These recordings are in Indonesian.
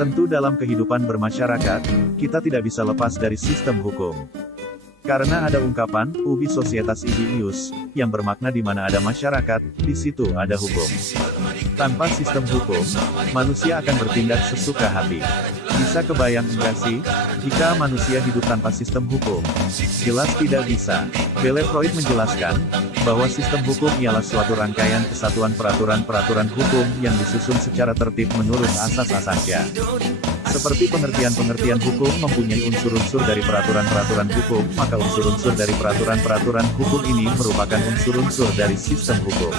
Tentu dalam kehidupan bermasyarakat, kita tidak bisa lepas dari sistem hukum. Karena ada ungkapan, ubi societas ibi ius, yang bermakna di mana ada masyarakat, di situ ada hukum. Tanpa sistem hukum, manusia akan bertindak sesuka hati. Bisa kebayang enggak sih, jika manusia hidup tanpa sistem hukum? Jelas tidak bisa. Freud menjelaskan, bahwa sistem hukum ialah suatu rangkaian kesatuan peraturan-peraturan hukum yang disusun secara tertib menurut asas-asasnya. Seperti pengertian-pengertian hukum mempunyai unsur-unsur dari peraturan-peraturan hukum, maka unsur-unsur dari peraturan-peraturan hukum ini merupakan unsur-unsur dari sistem hukum.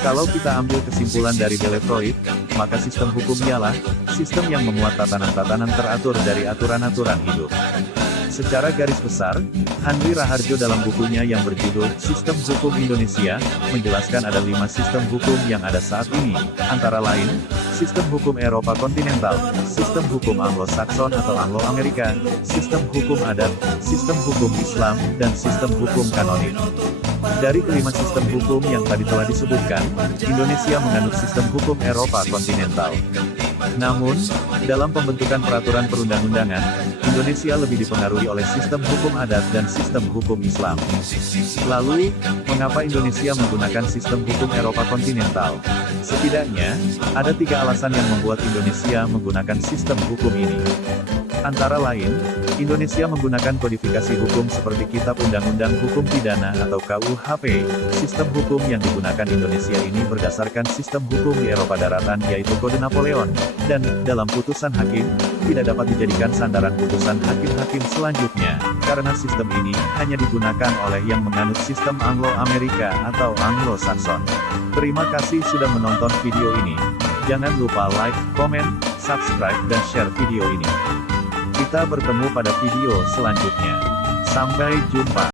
Kalau kita ambil kesimpulan dari Freud, maka sistem hukum ialah sistem yang memuat tatanan-tatanan teratur dari aturan-aturan hidup. Secara garis besar, Handri Raharjo dalam bukunya yang berjudul Sistem Hukum Indonesia, menjelaskan ada 5 sistem hukum yang ada saat ini, antara lain, sistem hukum Eropa kontinental, sistem hukum Anglo-Sakson atau Anglo-Amerika, sistem hukum adat, sistem hukum Islam, dan sistem hukum kanonik. Dari kelima sistem hukum yang tadi telah disebutkan, Indonesia menganut sistem hukum Eropa kontinental. Namun, dalam pembentukan peraturan perundang-undangan, Indonesia lebih dipengaruhi oleh sistem hukum adat dan sistem hukum Islam. Lalu, mengapa Indonesia menggunakan sistem hukum Eropa kontinental? Setidaknya, ada 3 alasan yang membuat Indonesia menggunakan sistem hukum ini. Antara lain, Indonesia menggunakan kodifikasi hukum seperti Kitab Undang-Undang Hukum Pidana atau KUHP. Sistem hukum yang digunakan Indonesia ini berdasarkan sistem hukum di Eropa daratan yaitu Kode Napoleon, dan, dalam putusan hakim, tidak dapat dijadikan sandaran putusan hakim-hakim selanjutnya, karena sistem ini hanya digunakan oleh yang menganut sistem Anglo-Amerika atau Anglo-Sakson. Terima kasih sudah menonton video ini. Jangan lupa like, komen, subscribe, dan share video ini. Kita bertemu pada video selanjutnya. Sampai jumpa.